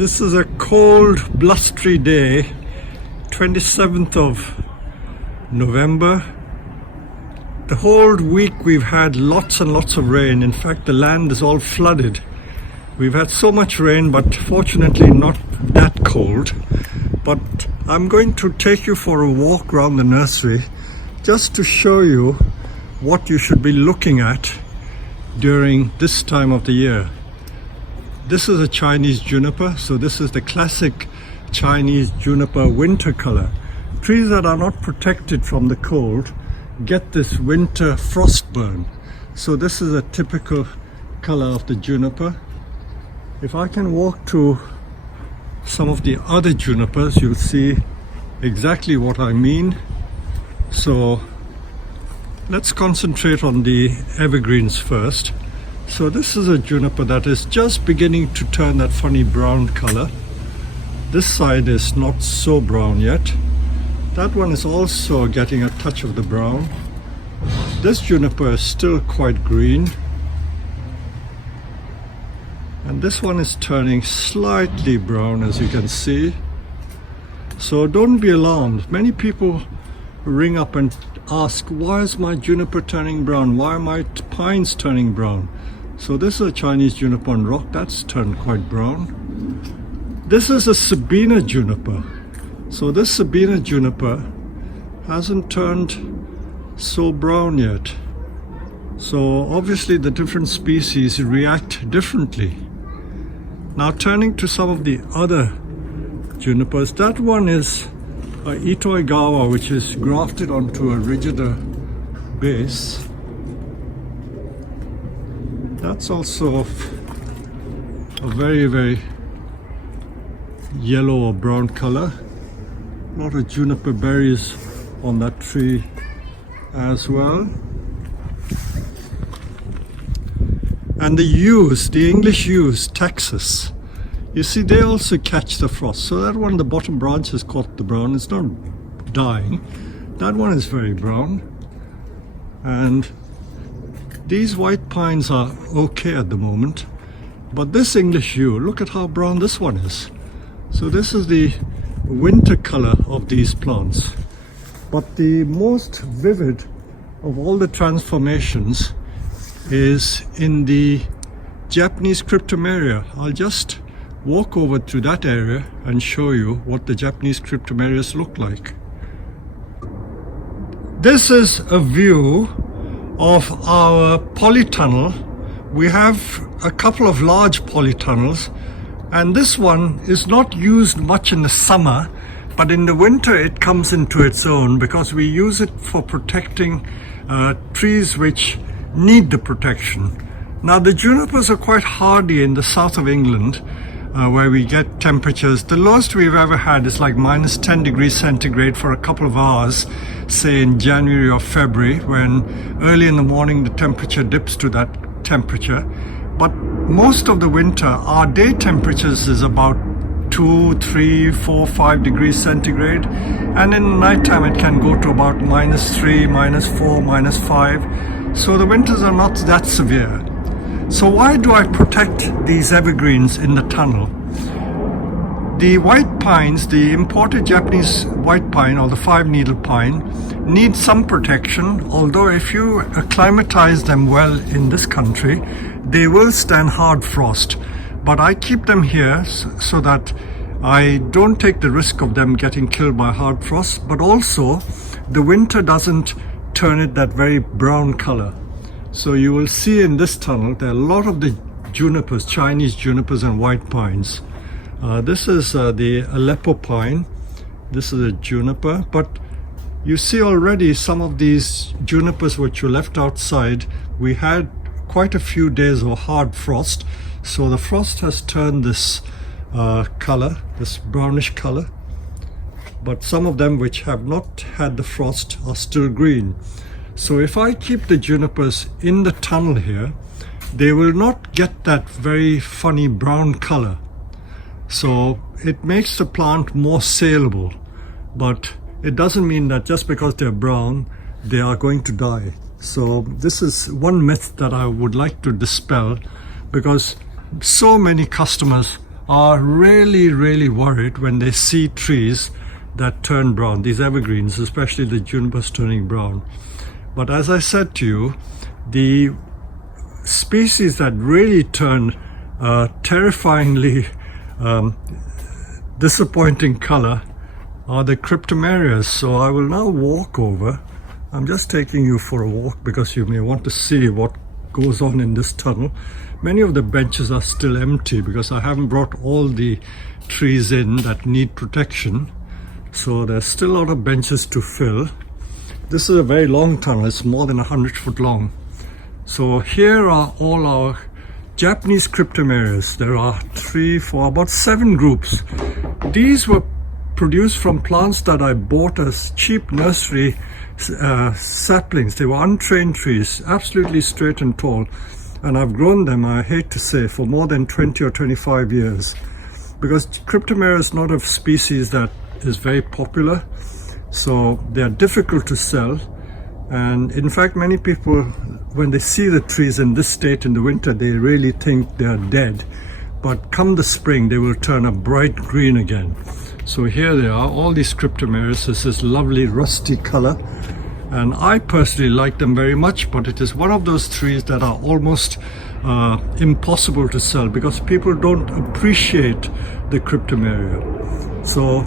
This is a cold, blustery day, 27th of November. The whole week we've had lots and lots of rain. In fact, the land is all flooded. We've had so much rain, but fortunately not that cold. But I'm going to take you for a walk around the nursery just to show you what you should be looking at during this time of the year. This is a Chinese juniper, so this is the classic Chinese juniper winter color. Trees that are not protected from the cold get this winter frost burn. So this is a typical color of the juniper. If I can walk to some of the other junipers, you'll see exactly what I mean. So let's concentrate on the evergreens first. So this is a juniper that is just beginning to turn that funny brown color. This side is not so brown yet. That one is also getting a touch of the brown. This juniper is still quite green. And this one is turning slightly brown, as you can see. So don't be alarmed. Many people ring up and ask, why is my juniper turning brown? Why are my pines turning brown? So this is a Chinese juniper on rock, that's turned quite brown. This is a Sabina juniper. So this Sabina juniper hasn't turned so brown yet. So obviously the different species react differently. Now turning to some of the other junipers, that one is a Itoigawa, which is grafted onto a rigider base. That's also a very, very yellow or brown color. A lot of juniper berries on that tree as well. And the yews, the English yews, Texas, you see they also catch the frost. So that one, the bottom branch has caught the brown. It's not dying. That one is very brown. And these white pines are okay at the moment, but this English yew, look at how brown this one is. So this is the winter color of these plants. But the most vivid of all the transformations is in the Japanese cryptomeria. I'll just walk over to that area and show you what the Japanese cryptomerias look like. This is a view of our polytunnel. We have a couple of large polytunnels, and this one is not used much in the summer, but in the winter it comes into its own because we use it for protecting trees which need the protection. Now the junipers are quite hardy in the south of England, where we get temperatures. The lowest we've ever had is like minus 10 degrees centigrade for a couple of hours, say in January or February, when early in the morning the temperature dips to that temperature. But most of the winter our day temperatures is about 2, 3, 4, 5 degrees centigrade, and in the nighttime it can go to about minus 3, minus 4, minus 5. So the winters are not that severe. So why do I protect these evergreens in the tunnel? The white pines, the imported Japanese white pine or the 5-needle pine, need some protection, although if you acclimatize them well in this country, they will stand hard frost. But I keep them here so that I don't take the risk of them getting killed by hard frost, but also the winter doesn't turn it that very brown color. So you will see in this tunnel there are a lot of the junipers, Chinese junipers and white pines. This is the Aleppo pine. This is a juniper, but you see already some of these junipers which were left outside, we had quite a few days of hard frost, so the frost has turned this color, this brownish color, but some of them which have not had the frost are still green. So if I keep the junipers in the tunnel here, they will not get that very funny brown color. So it makes the plant more saleable, but it doesn't mean that just because they're brown, they are going to die. So this is one myth that I would like to dispel, because so many customers are really worried when they see trees that turn brown, these evergreens, especially the junipers turning brown. But as I said to you, the species that really turn terrifyingly disappointing color are the cryptomerias. So I will now walk over. I'm just taking you for a walk because you may want to see what goes on in this tunnel. Many of the benches are still empty because I haven't brought all the trees in that need protection. So there's still a lot of benches to fill. This is a very long tunnel. It's more than 100 foot long. So here are all our Japanese cryptomerias. There are 3, 4, about 7 groups. These were produced from plants that I bought as cheap nursery saplings. They were untrained trees, absolutely straight and tall. And I've grown them, I hate to say, for more than 20 or 25 years. Because cryptomeria is not a species that is very popular. So they are difficult to sell. And in fact, many people, when they see the trees in this state in the winter, they really think they are dead. But come the spring, they will turn a bright green again. So here they are, all these cryptomerias. This is lovely rusty color. And I personally like them very much, but it is one of those trees that are almost impossible to sell because people don't appreciate the cryptomeria. So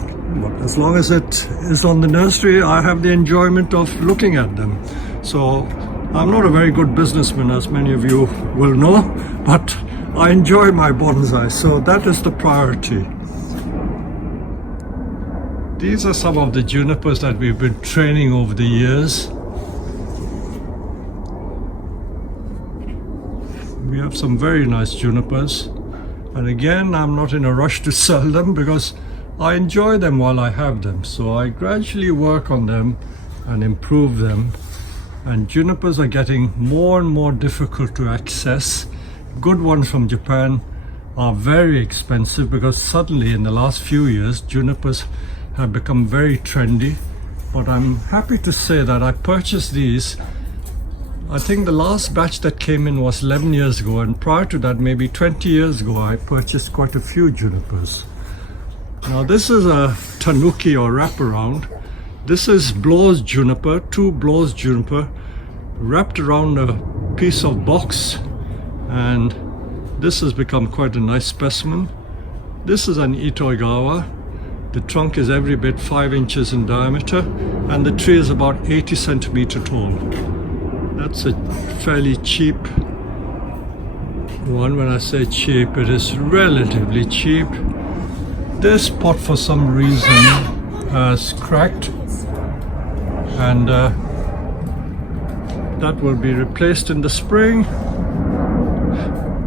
as long as it is on the nursery, I have the enjoyment of looking at them. So I'm not a very good businessman, as many of you will know, but I enjoy my bonsai, so that is the priority. These are some of the junipers that we've been training over the years. We have some very nice junipers. And again, I'm not in a rush to sell them because I enjoy them while I have them. So I gradually work on them and improve them. And junipers are getting more and more difficult to access. Good ones from Japan are very expensive because suddenly in the last few years, junipers have become very trendy. But I'm happy to say that I purchased these. I think the last batch that came in was 11 years ago, and prior to that, maybe 20 years ago, I purchased quite a few junipers. Now this is a tanuki or wraparound. This is Blow's juniper, 2 Blow's juniper wrapped around a piece of box, and this has become quite a nice specimen. This is an Itoigawa. The trunk is every bit 5 inches in diameter, and the tree is about 80 centimeter tall. That's a fairly cheap one. When I say cheap, it is relatively cheap. This pot for some reason has cracked, and that will be replaced in the spring.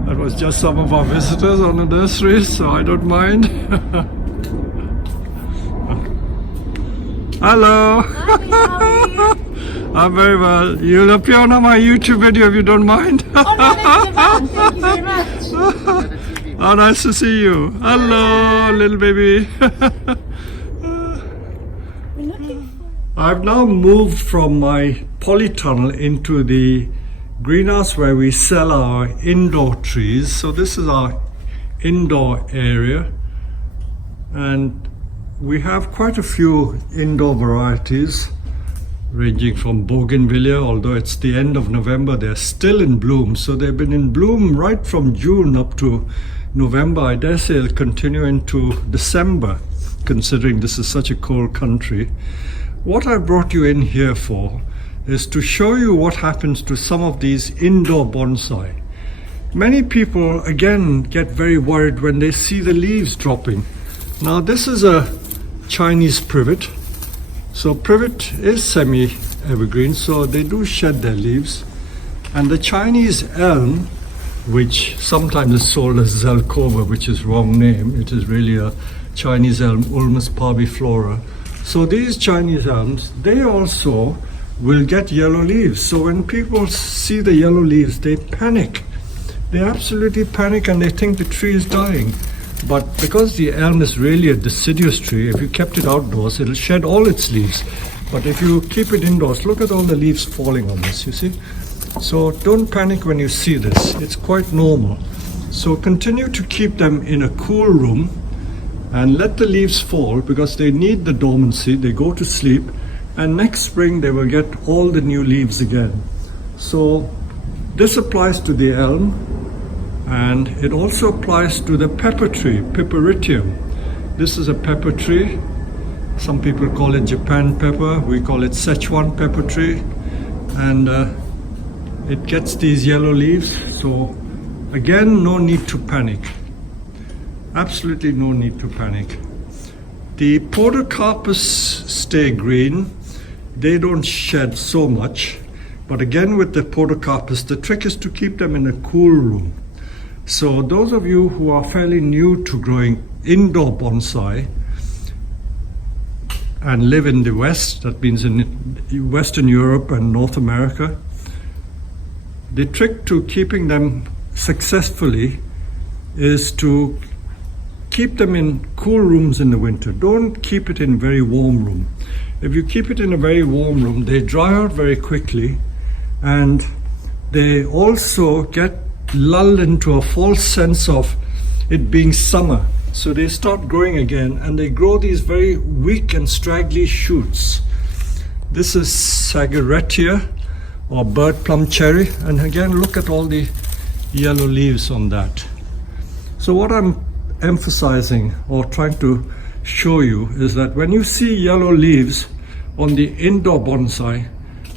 That was just some of our visitors on the nursery, so I don't mind. Hello. Hi, how are you? I'm very well. You'll appear on my YouTube video if you don't mind. Oh, no, that's Japan. Thank you very much. Oh, nice to see you. Hello, little baby. I've now moved from my polytunnel into the greenhouse where we sell our indoor trees. So this is our indoor area, and we have quite a few indoor varieties ranging from bougainvillea. Although it's the end of November, they're still in bloom. So they've been in bloom right from June up to November. I dare say it'll continue into December, considering this is such a cold country. What I brought you in here for is to show you what happens to some of these indoor bonsai. Many people again get very worried when they see the leaves dropping. Now this is a Chinese privet. So privet is semi-evergreen, so they do shed their leaves. And the Chinese elm, which sometimes is sold as Zelkova, which is wrong name. It is really a Chinese elm, Ulmus parviflora. So these Chinese elms, they also will get yellow leaves. So when people see the yellow leaves, they panic. They absolutely panic and they think the tree is dying. But because the elm is really a deciduous tree, if you kept it outdoors, it'll shed all its leaves. But if you keep it indoors, look at all the leaves falling on this, you see? So don't panic when you see this. It's quite normal. So continue to keep them in a cool room and let the leaves fall because they need the dormancy. They go to sleep, and next spring they will get all the new leaves again. So this applies to the elm, and it also applies to the pepper tree, Piperitium. This is a pepper tree. Some people call it Japan pepper. We call it Szechuan pepper tree. And it gets these yellow leaves. So again, no need to panic. Absolutely no need to panic. The podocarpus stay green. They don't shed so much. But again, with the podocarpus, the trick is to keep them in a cool room. So those of you who are fairly new to growing indoor bonsai and live in the West, that means in Western Europe and North America, the trick to keeping them successfully is to keep them in cool rooms in the winter. Don't keep it in a very warm room. If you keep it in a very warm room, they dry out very quickly, and they also get lulled into a false sense of it being summer. So they start growing again, and they grow these very weak and straggly shoots. This is Sagaretia or bird plum cherry, and again look at all the yellow leaves on that. So what I'm emphasizing or trying to show you is that when you see yellow leaves on the indoor bonsai,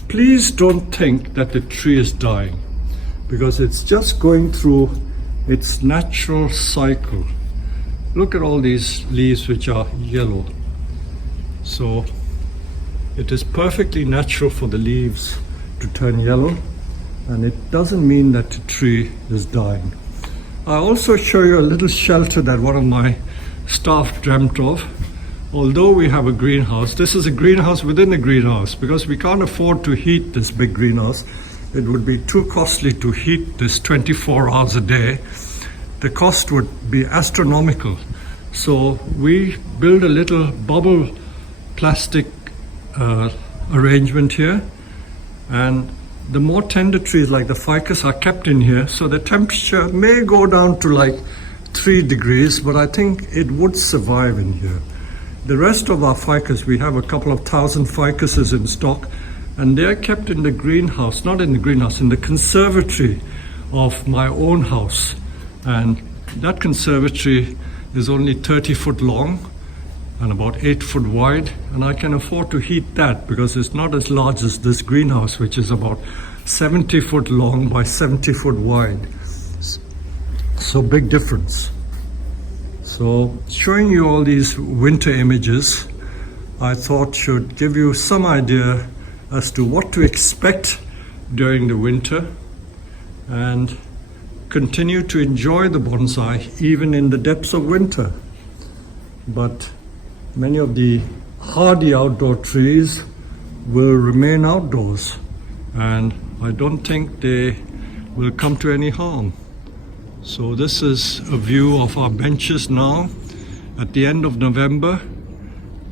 please don't think that the tree is dying, because it's just going through its natural cycle. Look at all these leaves which are yellow. So it is perfectly natural for the leaves to turn yellow, and it doesn't mean that the tree is dying. I also show you a little shelter that one of my staff dreamt of. Although we have a greenhouse, this is a greenhouse within a greenhouse, because we can't afford to heat this big greenhouse. It would be too costly to heat this 24 hours a day. The cost would be astronomical. So we build a little bubble plastic arrangement here, and the more tender trees like the ficus are kept in here, so the temperature may go down to like 3 degrees, but I think it would survive in here. The rest of our ficus, we have a couple of thousand ficuses in stock, and they're kept in the greenhouse, not in the greenhouse, in the conservatory of my own house. And that conservatory is only 30 foot long and about 8 foot wide, and I can afford to heat that because it's not as large as this greenhouse, which is about 70 foot long by 70 foot wide. So big difference. So showing you all these winter images, I thought should give you some idea as to what to expect during the winter, and continue to enjoy the bonsai even in the depths of winter. But many of the hardy outdoor trees will remain outdoors, and I don't think they will come to any harm. So this is a view of our benches now at the end of November.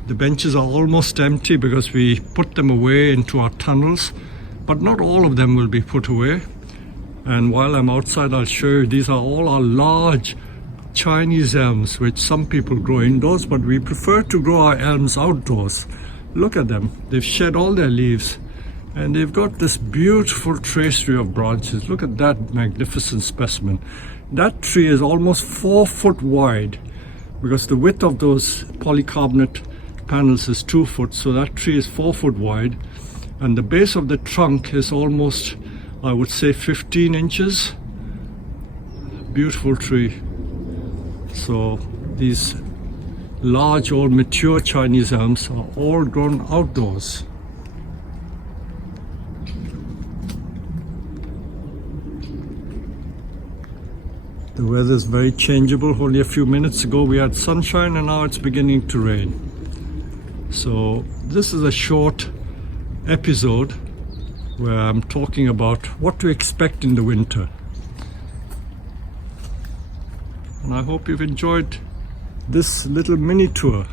The benches are almost empty because we put them away into our tunnels, but not all of them will be put away. And while I'm outside, I'll show you, these are all our large Chinese elms, which some people grow indoors, but we prefer to grow our elms outdoors. Look at them. They've shed all their leaves, and they've got this beautiful tracery of branches. Look at that magnificent specimen. That tree is almost 4 foot wide, because the width of those polycarbonate panels is 2 foot, so that tree is 4 foot wide, and the base of the trunk is almost, I would say, 15 inches. Beautiful tree. So these large, old, mature Chinese elms are all grown outdoors. The weather is very changeable. Only a few minutes ago we had sunshine, and now it's beginning to rain. So this is a short episode where I'm talking about what to expect in the winter. And I hope you've enjoyed this little mini tour.